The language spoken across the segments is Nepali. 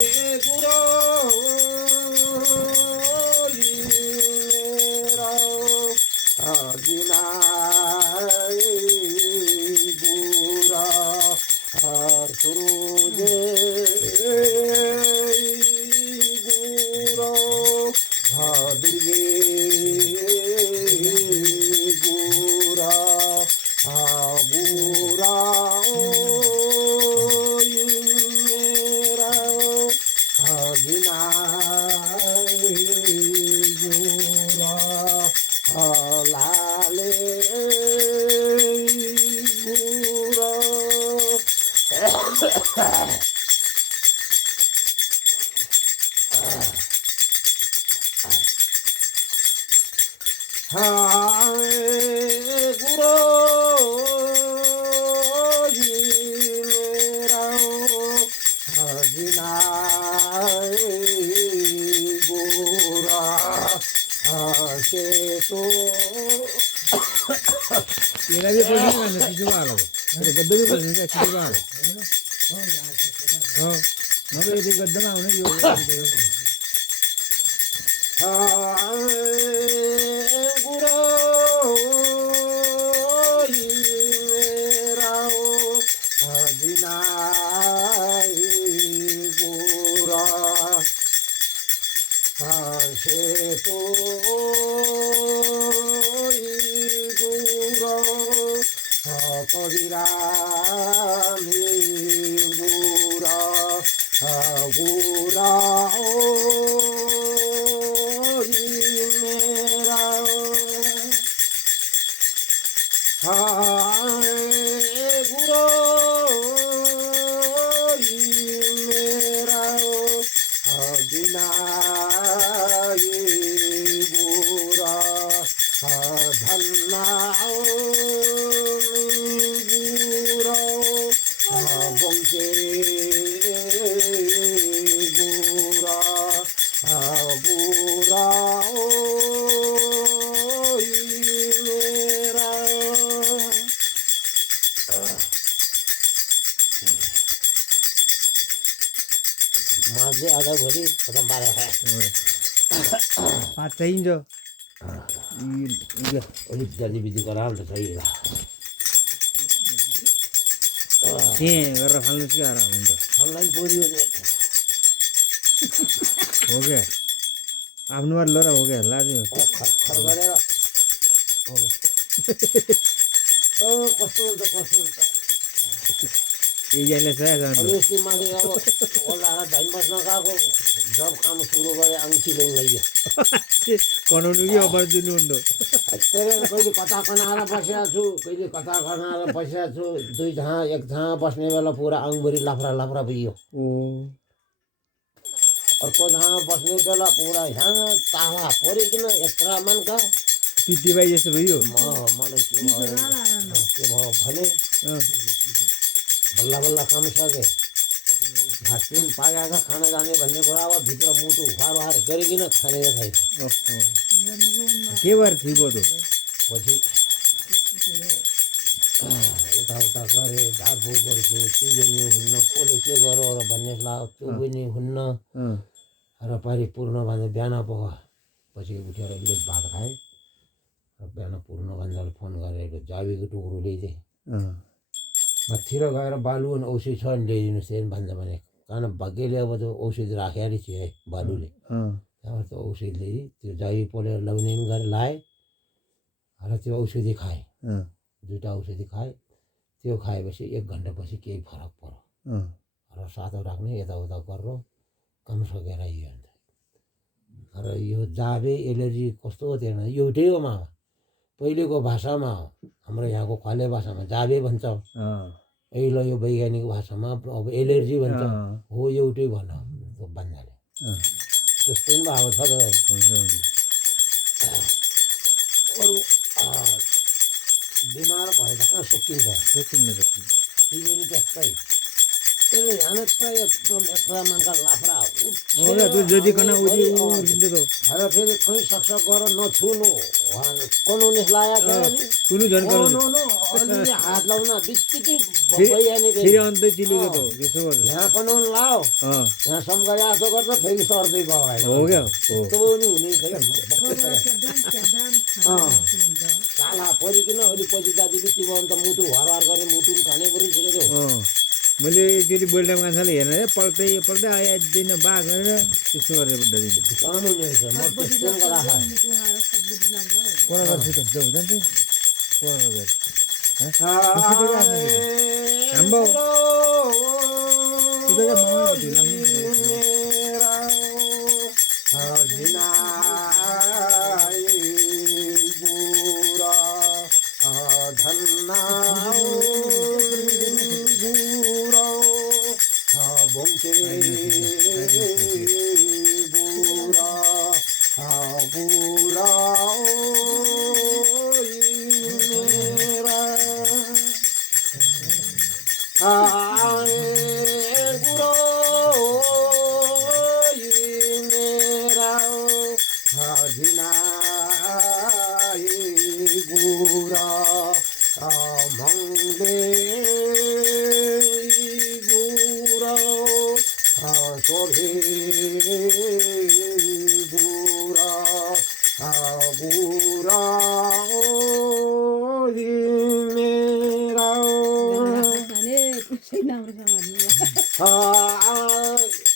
गुरो अजिनाय गुरा सुरुजे गुरो दुर्गे गुरा गुरा लाले गुरा गुरो से तो 얘가 이제 보시면 안 되지 말고. 근데 그들이 보니까 치지 말고. 너가 이제 그들만 오늘 이거 돼요. 구로 이라오 아디나이 구라 세토 이구라 거리라 미구라 구라 이메라 구라 이메라 어디나이 구라 단나오 구라 봉제 구라 구라오 이메라 माजे आधा भरी खत्म पारा है पाँच चाहिन्छ अलिक जल्दी बिजी गराउँ त सही हो त्यहाँ गरेर फाल्नुहोस् कि आएर हुन्छ अनलाइन पोरी हो क्या आफ्नो बार ल र हो क्या लादिनु खर गरेर कस्तो हुन्छ एकजनाले छ जान्छ अनि माले अब ओलाएर धान बस्न गएको जब काम सुरु गरे आउँथी ल्याउन लैयो कनाउनु कि अफर दिनु हुन्न कहिले कता कनाएर बसेको छु कहिले कता कनाएर बसेको छु दुई ठाँ एक ठाँ बस्ने बेला पुरा आङभरि लाफ्रा लाफ्रा भयो अर्को ठाँ बस्ने बेला पुरा यहाँ तावा परिकन यत्रा मनका पिटी बाई जस्तो भयो मलाई के भयो भने बल्ल बल्ल काम सके भातपिन पाकेर खाना जाने भन्ने कुरा अब भित्र मुटु उखार उखार गरिकन खाने खाइ के भएर ठिक भयो पछि यताउता गरे झारफुक गर्छु त्यो पनि हुन्न कसले के गर भन्ने त्यो पनि हुन्न र परिपूर्ण भन्दा बिहान पख पछि उठेर अलिकति भात खाएँ र बिहान पूर्ण भन्दाले फोन गरेर जाबीको टुक्रो ल्याइदिएँ माथिर गएर बालु अनि औषधि छ भने ल्याइदिनुहोस् हेर्नु भन्छ भने कारण भाग्यले अब त्यो औषधि राखेर थियो है बालुले त्यहाँबाट त्यो औषधि ल्याइ त्यो जाबी पोलेर लगाउने पनि गरेर लाएँ र त्यो औषधि खाएँ दुईवटा औषधि खाएँ त्यो खाएपछि 1 घन्टापछि केही फरक पर्यो र सातो राख्ने यताउता गरेर काम सकेर आइयो अन्त र यो जाबे एलर्जी कस्तो हो त्यहाँ एउटै हो मामा पहिलेको भाषामा हाम्रो यहाँको खले भाषामा जाबे भन्छ ल यो वैज्ञानिक भाषामा अब एलर्जी भन्छ हो एउटै भन भन्नाले त्यस्तो पनि भएको छ त अरू बिमार भएर कहाँ सकिन्छ तिमी पनि त्यस्तै यहाँ एकदम यत्रा मनका लाफ्रा उठ्छ होला त्यो जति कना उडी उडिन्छ त र फेरि खै सक्सक गर नछुनु कनुनिस लागेको नि कुनु झन् नो नो अलि हात लाउन बित्तिकै भइहाल्ने फेरि अन्तै चिलेको त त्यसो गर्छ यहाँ कनुन लाओ यहाँ समगरे आशो गर्छ फेरि सर्दै गयो हो क्या हो त्यो नि हुने काला परिकन अलि पछि जाति बित्ति भयो भने त मुटु हरहर गरे मुटु पनि खाने पऱ्यो ठिकै मैले एकचोटि बोल्दा मान्छेले हेर्न पल्टै पल्टै आइदिन बाघ भनेर त्यस्तो गरेर दिन्छ कानुन रहेछ म त्यस्तो राख कोरा गर्छु त जान्छु कोरा गर्छु हाम्रो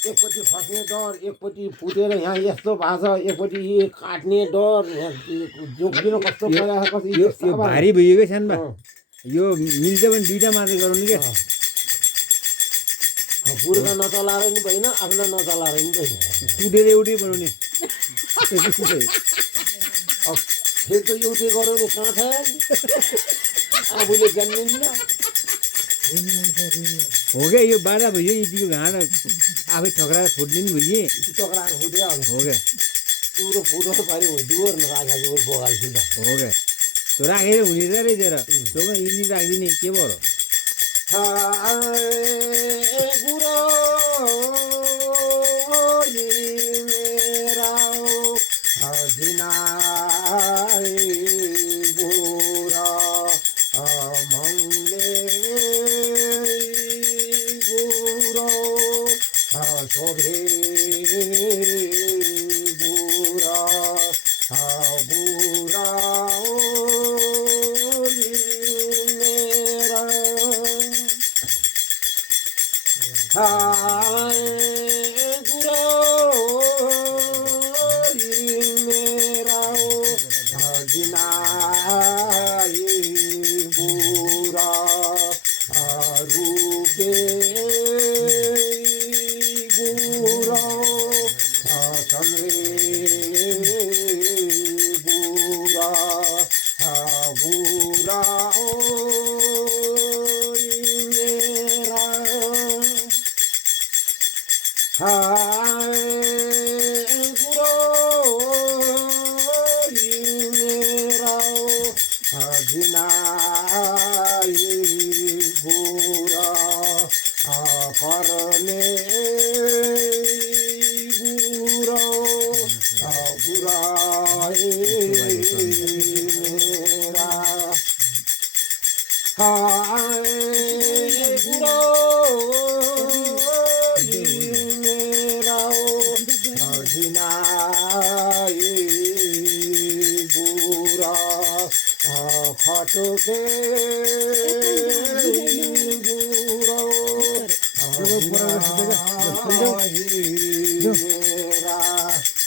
एकपट्टि खस्ने डर एकपट्टि फुटेर यहाँ यस्तो भएको छ एकपट्टि काट्ने डर जोगिन कस्तो यो भारी भइगयो सानो यो मिल्छ भने दुईटा मात्रै गराउनु क्या पुर्खा नचलाएर नि भएन आफूलाई नचलाएर नि भएन कुटेर एउटै बनाउने फेरि त एउटै गराउने कहाँ छ आफूले जान्दिनँ हो क्या यो बाधा भइयो यतिको घाँड आफै ठक्राएर फुट्ने नि भइए टक्राएर फुट्यो हो क्या पुरो फुटो पारि डुवर राखेको बोगाल्छु त हो क्या त्यो राखेर हुने रहेछ र त्यो यिनी राखिदिने के भयो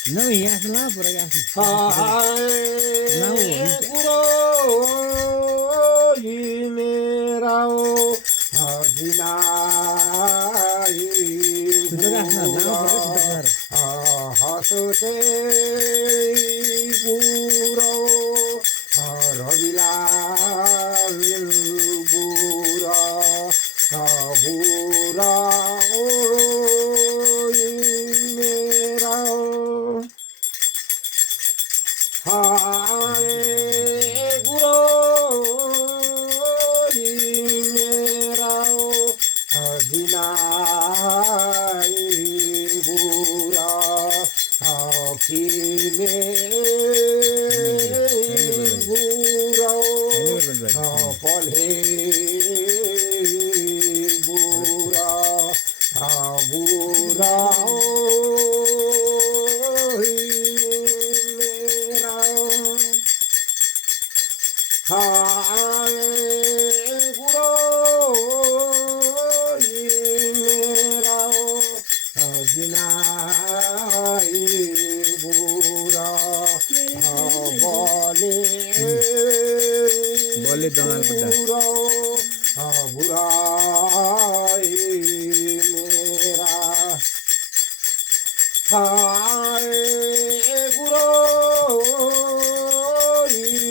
Não, e essa lá por aí assim. Não, Adinai Gura थिमे गुरौ पले गुरा गुरा मेरा गुरो मेरा जिनाई बुरा बोले दंगाल बुड्ढा बुरा मेरा गुरो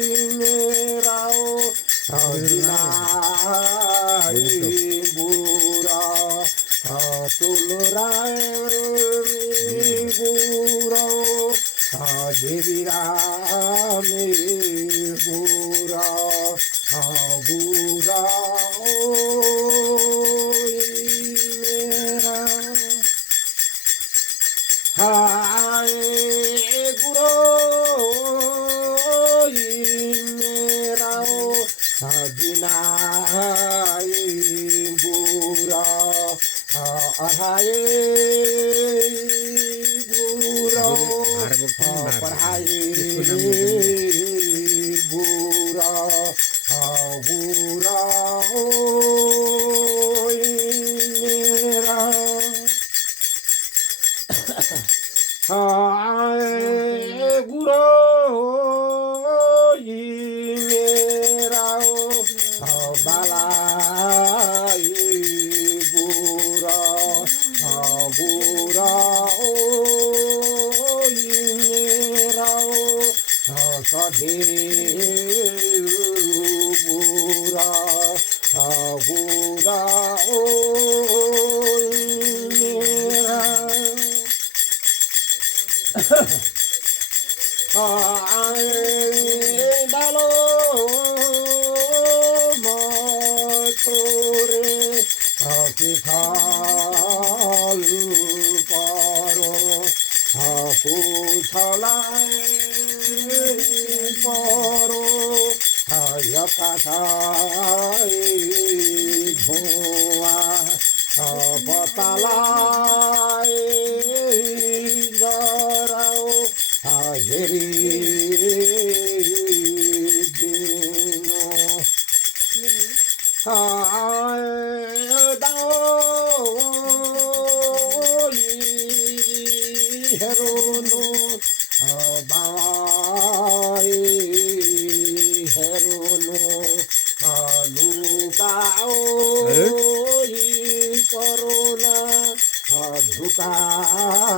मेरा जिनाई बुरा तुलराय गुरो देवी रामे गुरा गुरा मेरा हाय गुरो मेरा जिनाई गुरा अढ़ाई गुरो पढ़ाई गुरा गुरा मेरा गुरो मेरा बालाई गुरा गुरा मेरा सधे गुरा गुरा मेरा डालो मथुरे कि खाल परो पुछलाई परो यकासाई धुवा पतालाई गराऊ हेरी दिनो हेरोनो बाई हेरोनो लुकाओ करोना झुकाई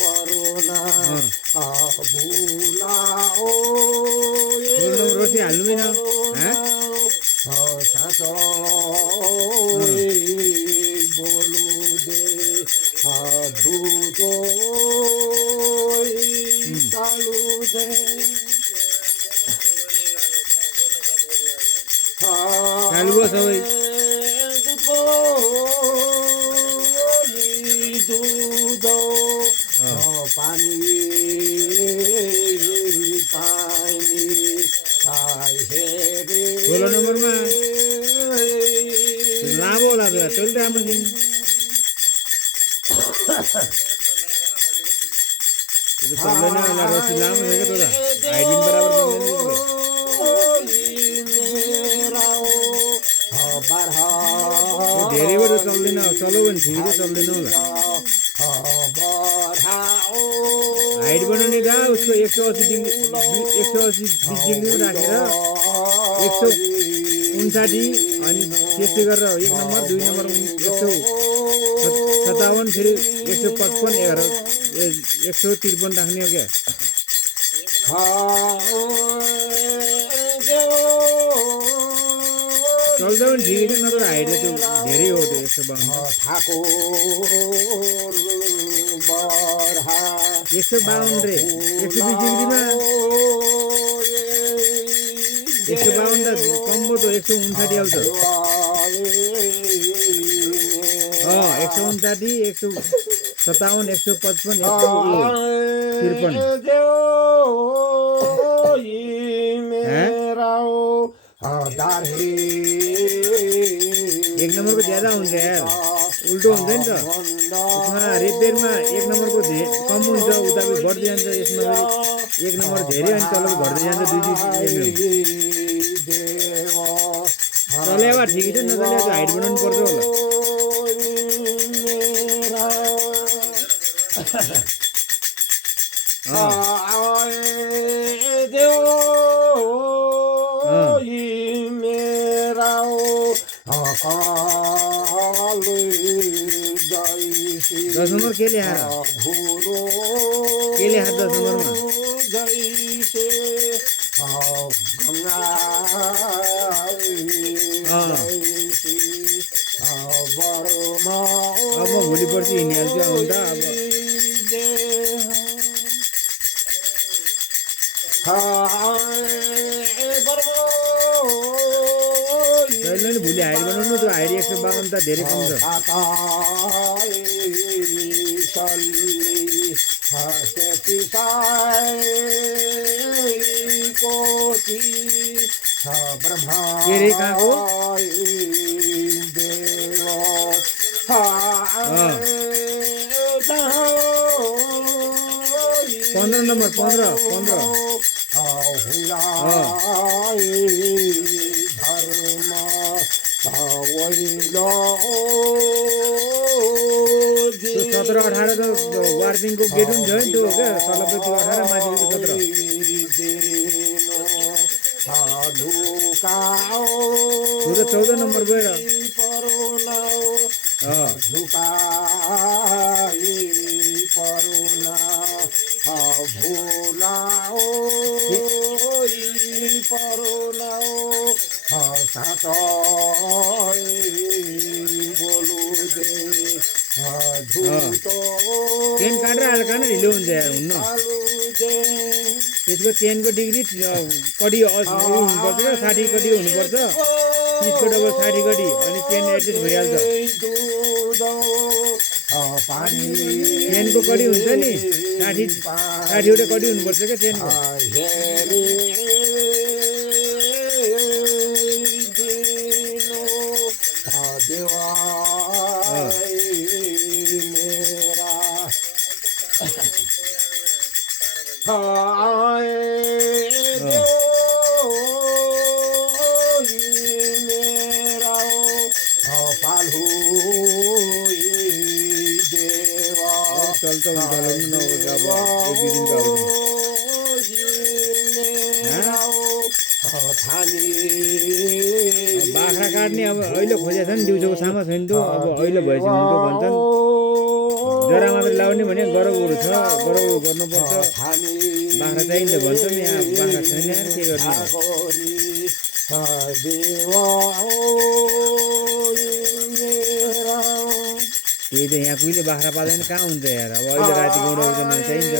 करोना भुलाओ रोटी हाल्नु भएन साँचो बोलु दे धुतो चालु दे चालु भयो सबै दूध पानी पानी 16 नम्बरमा लामो होला त चलि राम्रो दिन itu चल्दैन होला रसी लामो छ के त हाइडिङ बराबर धेरै बेर चल्दैन चल्यो भने ठिकै चल्दैन होला हाइट बनाउने दा उसको 180 डिग्री 180 राखेर 159 अनि त्यस्तै गरेर 1 नम्बर 2 नम्बर 157 फेरि 155 153 राख्ने हो क्या चल्दा पनि ठिकै छ नत्र हाइट त्यो धेरै हो त्यो 152 152 रे 120 डिग्रीमा 152 त कम्बो त 159 आउँछ 159 100 57 155 153 एक नम्बरको ज्यादा हुन्छ यार उल्टो हुन्छ नि त यसमा रिपेयरमा एक नम्बरको कम हुन्छ उता बढ्दै जान्छ यसमा फेरि एक नम्बर धेरै अनि तलको घट्दै जान्छ 2 चलेवा ठिकै छ नचलेवा त्यो हाइट बनाउनु पर्छ होला दस नम्बर के ल्याएर 10 नम्बरमा अब म भोलि पर्सि हिँडिहाल्छु आउँदा अब जहिले पनि भोलि हाइट बनाउनु त्यो हाइट 152 त धेरै कम छ के रे कहाँको 15 नम्बर 15 त्यो 17 18 त वार्निङको गेट हुन्छ नि त्यो क्या तलको त्यो 18 माथिको 17 त्यो त 14 नम्बर गएर चेन काटेर हालेर कहाँ ढिलो हुन्छ यार हुन्न त्यसको चेनको डिग्री कडी हुनुपर्छ क्या 60 कडी हुनुपर्छ 30 को डबल 60 कडी अनि चेन एडजस्ट भइहाल्छ चेनको कडी हुन्छ नि 60 वटा कडी हुनुपर्छ क्या चेनको चल्छ उचाल्नु नगर्छ अब एक दिनको बाख्रा काट्ने अब अहिले खोजेको छ नि दिउँसोको सामा छैन त्यो अब अहिले भएपछि हुन्थ्यो भन्छन् जरा मात्रै लाउने भने गरौहरू छ गरौहरू गर्नुपर्छ बाख्रा चाहिन्छ भन्छ नि यहाँ बाख्रा छैन यार के गर्ने त्यही त यहाँ कोहीले बाख्रा पाल्दैन कहाँ हुन्छ यार अब अहिले रातिको उडाउँछ भने चाहिन्छ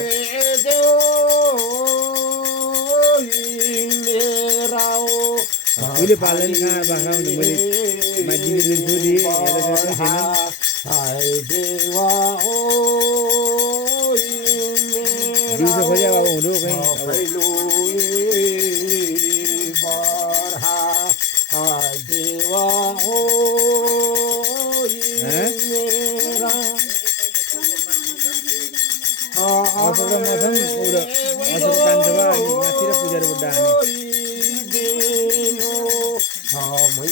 कोहीले पाल्दैन कहाँ बाख्रा हुन्छ मैले मान्छेले सोधेँ यतातिर पनि छैन दिउँसो खोजे अब हुँदो कहीँ अशोक र मथम पुरा अशोक कान्छबा अनि माथि र पूजारी बुड्डा हामी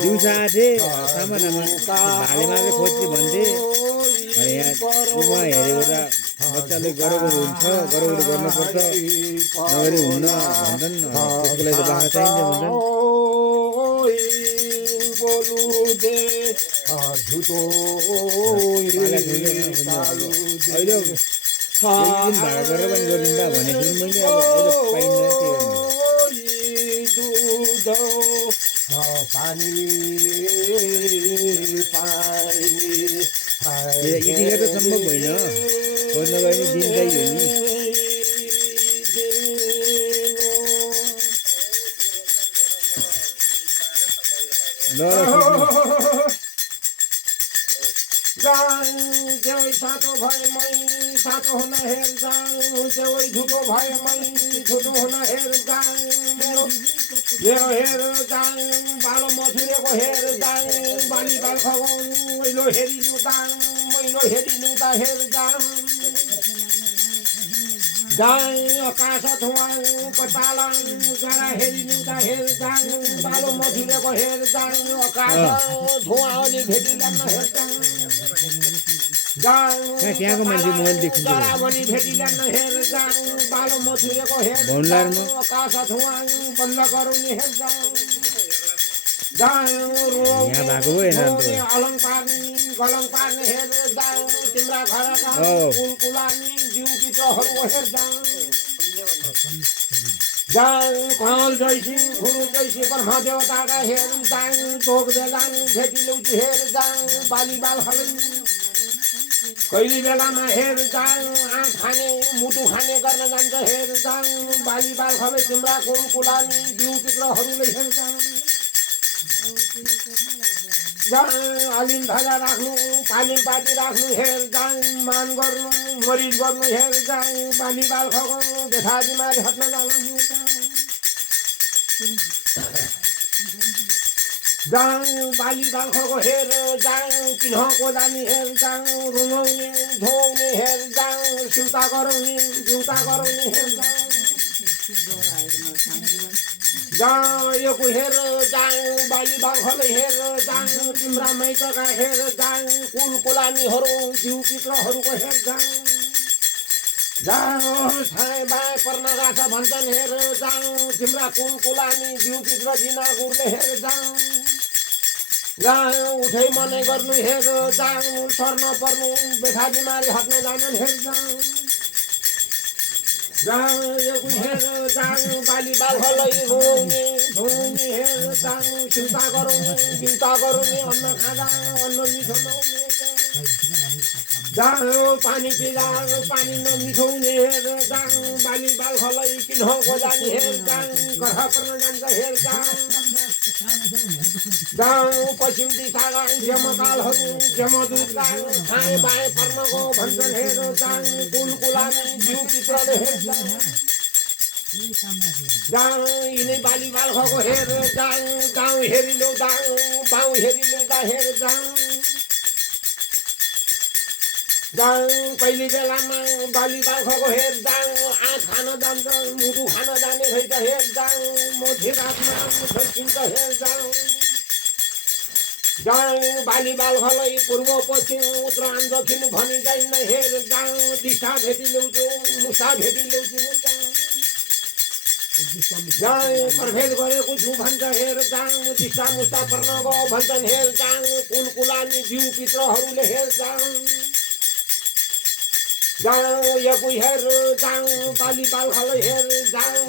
दिउँसो आथे सामानमा भाले मात्रै खोज्थे भन्थे यहाँ उमा हेरेको त बच्चाले गरौहरू हुन्छ गरौहरू गर्नुपर्छ नगरी हुन्न भन्छन् त्यसको लागि त बाख्रा चाहिन्छ भन्छन् अहिले एक दिन भाडा गरेर पनि गरिदिँदा भनेको थिएँ मैले अब अहिले पाइँदैन यतिखेर त सम्भव होइन खोज्न गयो भने दिन चाहियो नि ल जाऊ देवै साँचो भए मै साँचो हुन हेर जाऊ देवै झुटो भए मै झुटो हुन हेर जाऊ मेरो मेरो हेर जाऊ बालो मथुरेको हेर जाऊ बाली बालखको मैलो हेरिनु दाङ मैलो हेरिनु दा हेर जाऊ जाऊ आकाश धुवाङ पतालाङ जरा हेरिनु दा हेर जाऊ बालो मथुरेको हेर जाऊ आकाश धुवा अलि भेटिँदैन हेर जाऊ त्यहाँको मान्छे मोबाइल देखिन्छ जराभनी भेटिँदैन हेर जाऊ बालो मथुरेको हेर भौनलारमा आकाश धुवाङ बन्द गराउने हेर जाऊ जाऊ यहाँ भएको पो होइन अलङ पार्ने गलङ पार्ने हेर जाऊ तिम्रा घरका कुलकुलानी जिउ पित्रहरू हेर जाऊ जाऊ कमल जैसी गुरु जैसी ब्रह्म देवताका हेर जाऊ तोक बेलान भेटिलौ हेर जाऊ बाली बाल कहिले बेलामा हेर जाऊ आँट खाने मुटु खाने गर्न जान्छ हेर जाऊ बाली बाल खबै तिम्रा कुलकुलानी जिउ पित्रहरूले हेर जाऊ अलिम धजा राख्नु पालिम पाती राख्नु हेर जाऊ मान गर्नु मरिज गर्नु हेर जाऊ बाली बाल खगाउनु बेथा बिमारी हट्न जानु जाऊ बाली बाल खगो हेर जाऊ चिन्हको जानी हेर जाऊ रुङाउने धोउने हेर जाऊ सिउता गराउने जिउता गराउने हेर जाऊ जाऊ यो हेर जाऊ बाली बालखले हेर जाऊ तिम्रा माइतका हेर जाऊ कुलकुलानीहरू जिउ पित्रहरूको हेर जाऊ जाऊ छाइ बाए पर्न गाछ भन्छन् हेर जाऊ तिम्रा कुलकुलानी जिउ पित्र दिना गुरले हेर जाऊ जाऊ उठै मनै गर्नु हेर जाऊ सर्न पर्नु बेथा बिमारी हट्न जान्छन् हेर जाऊ जाऊ यो हेर जाऊ बाली बालखलाई रोउने धुउने हेर जाऊ चिन्ता गराउने चिन्ता गराउने अन्न खाँदा अन्न मिठो नहुने जाऊ पानी पिँदा पानी नमिठो हेर जाऊ बाली बालखलाई किन्हको जाने हेर जाऊ गर्ह पर्न जान्छ हेर जाऊ पश्चिम दिशाका जमकालहरू जमदूतका छाए बाए पर्नको भन्छन् हेर जाऊ कुलकुलानी जिउ पित्रले हेर जाऊ यिनै बाली बालखको हेर जाऊ गाउँ हेरिलो जाऊ बाउ हेरिलो दा हेर जाऊ जाऊ कहिले बेलामा बाली बालखको हेर जाऊ आँट खान जान्छ मुटु खान जाने रहेछ हेर जाऊ मोठी रातमा छड्किन्छ हेर जाऊ जाऊ बाली बालखलाई पूर्व पश्चिम उत्तर दक्षिण भनी जाइन हेर जाऊ दिशा भेटी ल्याउँछु मुसा भेटी ल्याउँछु जाऊ प्रभेद गरेको छु भन्छ हेर जाऊ दिशा मुसा पर्न गयो भन्छन् हेर जाऊ कुलकुलानी जिउ पित्रहरूले हेर जाऊ जाऊ यो हेर जाऊ बाली बालखलाई हेर जाऊ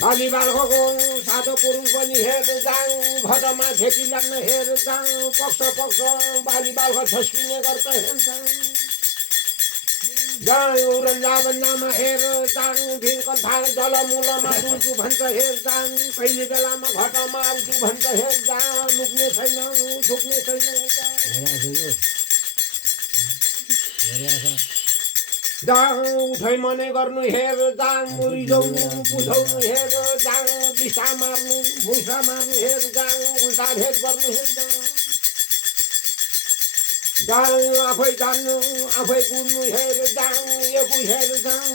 बाली बालखको सातो पुरुष पनि हेर जाऊ घटमा भेटी लाग्न हेर जाऊ पक्ष पक्ष बाली बालख छस्किने गर्छ हेर जाऊ रन्जाबन्जामा हेर जाऊ भिरकन्थार जलमूलमा डुल्छु भन्छ हेर जाऊ कहिले बेलामा घटमा आउँछु भन्छ हेर जाऊ लुक्ने छैन झुक्ने छैन जाऊ उठै मनै गर्नु हेर जाऊ रिजाउनु बुझाउनु हेर जाऊ दिशा मार्नु भुसा मार्नु हेर जाऊ उल्टा भेद गर्नु हेर जाऊ आफै जान्नु आफै बुझ्नु हेर जाऊ यो हेर जाऊ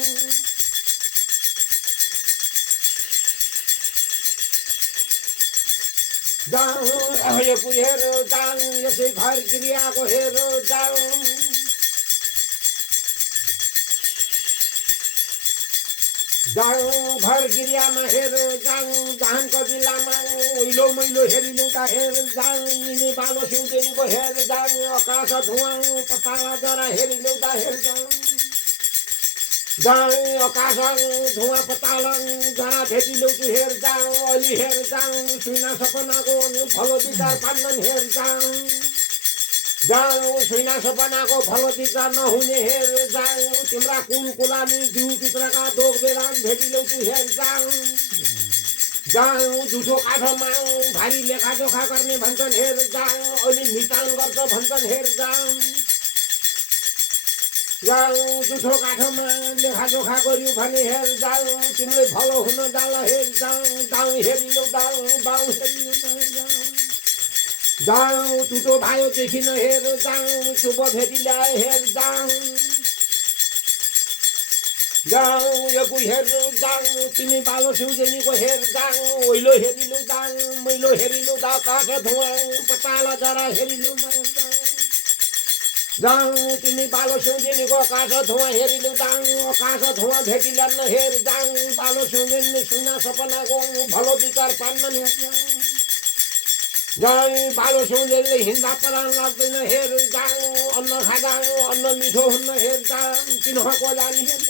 जाऊ यो हेर जाऊ यसै घर क्रियाको हेर जाऊ जाऊ घर गिरियामा हेर जाऊ धानको बिलामा उहिलो मैलो हेरिनु त हेर जाऊ यिनी बालो सिउँदेनीको हेर जाऊ आकाश धुवाँ पताला जरा हेरिनु त हेर जाऊ जाऊ आकाश धुवाँ पताला जरा भेटी ल्याउँछु हेर जाऊ अलि हेर जाऊ सुइना सपनाको भलो विचार पार्न हेर जाऊ जाऊ सुइना सपनाको भलो विचार नहुने हेर जाऊ तिम्रा कुलकुलानी जिउ पित्रका दोग बेलान भेटी ल्याउँछु हेर जाऊ जाउँ जुठो काठोमा भारी लेखाजोखा गर्ने भन्छन् हेर जाउँ अलि निचान गर्छ भन्छन् हेर जाउँ जाउँ जुठो काठोमा लेखाजोखा गर्यो भने हेर जाउँ तिमीले भलो हुन जाला हेर जाउँ दाउँ हेरिलो दाउँ बाउँ हेरिलो जाउँ टुटो भायो देखिन हेर जाउँ शुभ भेटी ल्याए हेर जाउँ जाउँ यगु हेर जाउँ तिमी बालो सिउजेनीको हेर जाउँ ओइलो हेरिलो दाउँ मैलो हेरिलो दा काठ धुवा पताला जरा हेरिलो जाउँ तिमी बालो सिउजेनीको आकाश धुवा हेरिलो दाउँ आकाश धुवा भेटिल्यान हेर जाउँ बालो सिउजेनी सुना सपनाको भलो विचार पान्न जाउँ बालो सिउजेनीले हिँड्दा परान लाग्दैन हेर जाउँ अन्न खाँदा अन्न मिठो हुन्न हेर जाउँ चिन्हको जानी हेर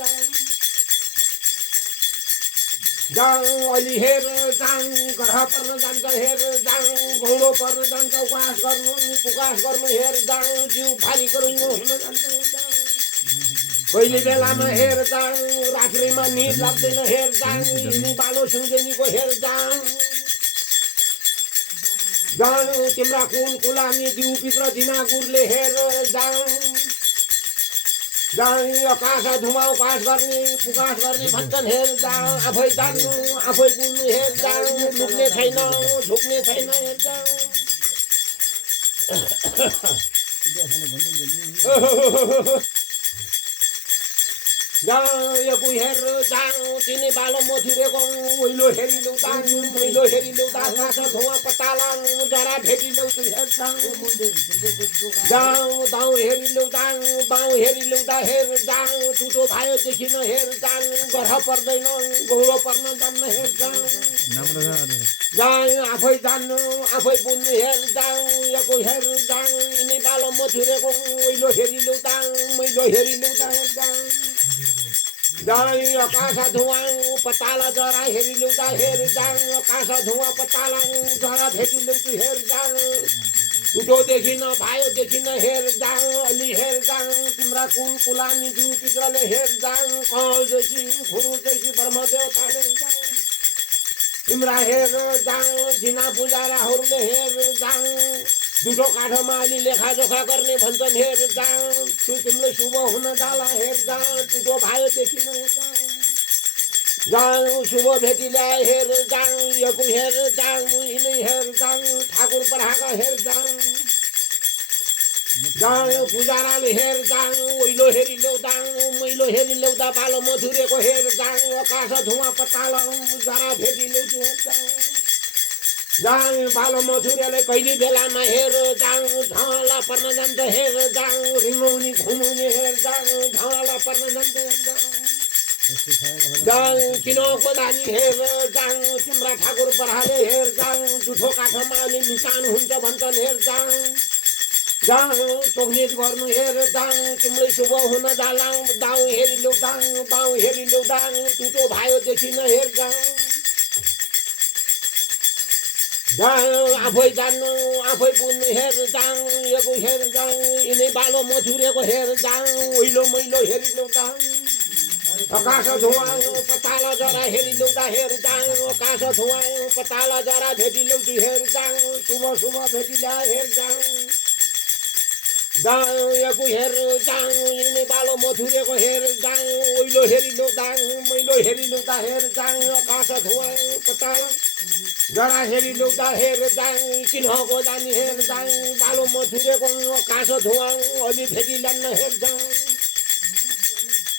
जाउँ अलि हेर जाउँ ग्रह पर्न जान्छ हेर जाउँ घौडो पर्न जान्छ उकास गर्नु पुकास गर्नु हेर जाउँ जिउ भारी गरुङ्गो हुन जान्छ कहिले बेलामा हेर जाउँ रात्रिमा निद लाग्दैन हेर जाउँ यिनी बालो सिउँदेनीको हेर जाउँ जाउँ तिम्रा कुल कुलामी दिउपित्र दिमागुरले हेर जाउँ जाउँ आकाश धुमा उकास गर्ने पुकास गर्ने भन्छन् हेर जाउँ आफै जान्नु आफै बुझ्नु हेर जाउँ लुक्ने छैन झुक्ने छैन हेर जाउँ जाउँ यगु हेर जाउँ तिनी बालो मथुरेको ओइलो हेरिलौ दाउँ मैलो हेरिलौ दा आकाश धुवा पताला जरा भेटिलौ तु हेर जाउँ दाउँ हेरिलौ दाउँ बाउँ हेरिलौ दा हेर जाउँ टुटो भायो देखिन हेर जाउँ ग्रह पर्दैन गौरो पर्न जान्न हेर जाउँ आफै जान्नु आफै बुझ्नु हेर जाउँ यगु हेर जाउँ यिनी बालो मथुरेको ओइलो हेरिलौ दाउँ मैलो हेरिलौ दा हेर जाउँ जाउँ आकाश धुवा पताला जरा हेरिलौ दा हेर जाउँ आकाश धुवा पताला जरा भेटिलौ तु हेर जाउँ उठो देखिन भायो देखिन हेर जाउँ अलि हेर जाउँ तिम्रा कुल कुलानी जिउ पित्रले हेर जाउँ कल जैसी गुरु जैसी ब्रह्मदेवताले जाउँ तिम्रा हेर जाउँ जिना पुजाराहरूले हेर जाउँ दुठो काठोमा अलि लेखाजोखा गर्ने भन्छन् हेर जाउँ तिमीले शुभ हुन जाला हेर जाउँ टुटो भायो देखिन जाउँ शुभ भेटी ल्याए हेर जाउँ यगु हेर जाउँ यिनै हेर जाउँ ठाकुर पढाका हेर जाउँ जाउँ पुजाराले हेर जाउँ ओइलो हेरिलौ दाउँ मैलो हेरिलौ दा बालो मधुरेको हेर जाउँ आकाश धुवा पताला जरा भेटिलौ हेर जाउँ जाउँ बालो मथुरेले कहिले बेलामा हेर जाउँ झला पर्न जान्छ हेर जाउँ रिङ्गौनी घुमाउने हेर जाउँ झला पर्न जान्छ जाउँ किनको दानी हेर जाउँ तिम्रा ठाकुर बराले हेर जाउँ जुठो काठमा अलि निशान हुन्छ भन्छन् हेर जाउँ जाउँ चोखनित गर्नु हेर जाउँ तिमीले शुभ हुन जाला दाउँ हेरिलौ दाउँ बाउँ हेरिलौ दाउँ टुटो भायो देखिन हेर जाउँ जाउँ आफै जान्नु आफै बुझ्नु हेर जाउँ यगु हेर जाउँ यिनै बालो मथुरेको हेर जाउँ ओइलो मैलो हेरिलौ दाउँ आकाश धुवा पताला जरा हेरिलौ दा हेर जाउँ आकाश धुवा पताला जरा भेटिलौ तु हेर जाउँ शुभ शुभ भेटिला हेर जाउँ जाउँ यगु हेर जाउँ यिनै बालो मथुरेको हेर जाउँ ओइलो हेरिलौ दाउँ मैलो हेरिलौ दा हेर जाउँ आकाश धुवा पताला जरा हेरिलौ दा हेर जाउँ चिन्हको जानी हेर जाउँ बालो मथुरेको आकाश धुवा अलि भेटिल्यान्न हेर जाउँ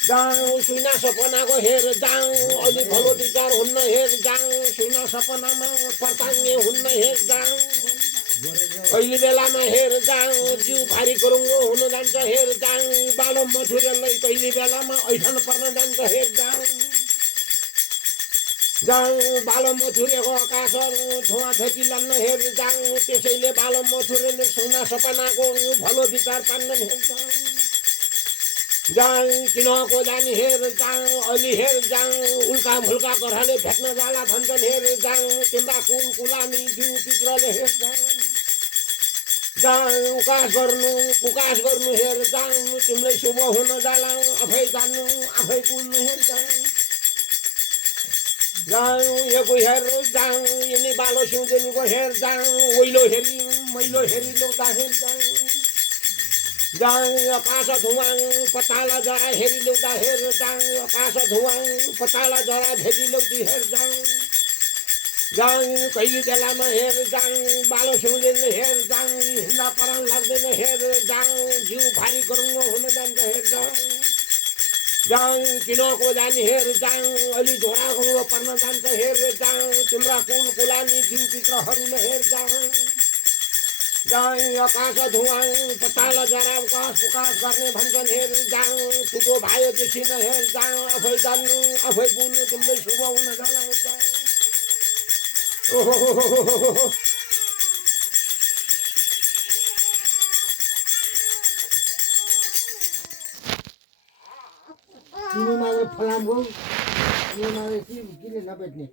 जाउँ सुना सपनाको हेर जाउँ अलि भलो विचार हुन्न हेर जाउँ सुना सपनामा पर्ताङ्गे हुन्न हेर जाउँ कहिले बेलामा हेर जाउँ जिउ भारी गरुङ्गो हुन जान्छ हेर जाउँ बालो मथुरेलाई कहिले बेलामा ऐठन पर्न जान्छ हेर जाउँ जाउँ बालो मथुरेको आकाश धुवा भेटिल्यान्न हेर जाउँ त्यसैले बालो मथुरेले सुना सपनाको भलो विचार पान्न हेर जाउँ किनको जानी हेर जाउँ अलि हेर जाउँ उल्का भुल्का ग्रहले भेट्न जाला भन्छन् हेर जाउँ तिम्रा कुल कुलामी जिउ पित्रले हेर जाउँ उकास गर्नु पुकास गर्नु हेर जाउँ तिमीले शुभ हुन जाला आफै जान्नु आफै बुझ्नु हेर जाउँ जाउँ यो हेर जाउँ यिनी बालो सिउँदेनीको हेर जाउँ ओइलो हेरी मैलो हेरी ल्याउँदा हेर जाउँ आकाश धुवाङ पताला जरा हेरी ल्याउँदा हेर जाउँ आकाश धुवाङ पताला जरा भेजी ल्याउँदी हेर जाउँ कहिले बेलामा हेर जाउँ बालो सिउँदेनी हेर जाउँ हिँड्दा परान लाग्दैन हेर जाउँ जिउ भारी गरुङ्गो हुन जान्छ हेर जाउँ किनको जाने हेर जाउँ अलि झोडा घुङ्गो पर्न जान्छ हेर जाउँ तिम्रा कुल कुलानी जिउ पित्रहरूले हेर जाउँ आकाश धुवाङ पताला जरा उकास पुकास गर्ने भन्छन् हेर जाउँ ठुलो भायो देखिन हेर जाउँ आफै जान्नु आफै बुल्नु तिमीलाई शुभ हुन जाला ओहो तिमी मात्रै फलाम गौ तिमी मात्रै किन नबेच्ने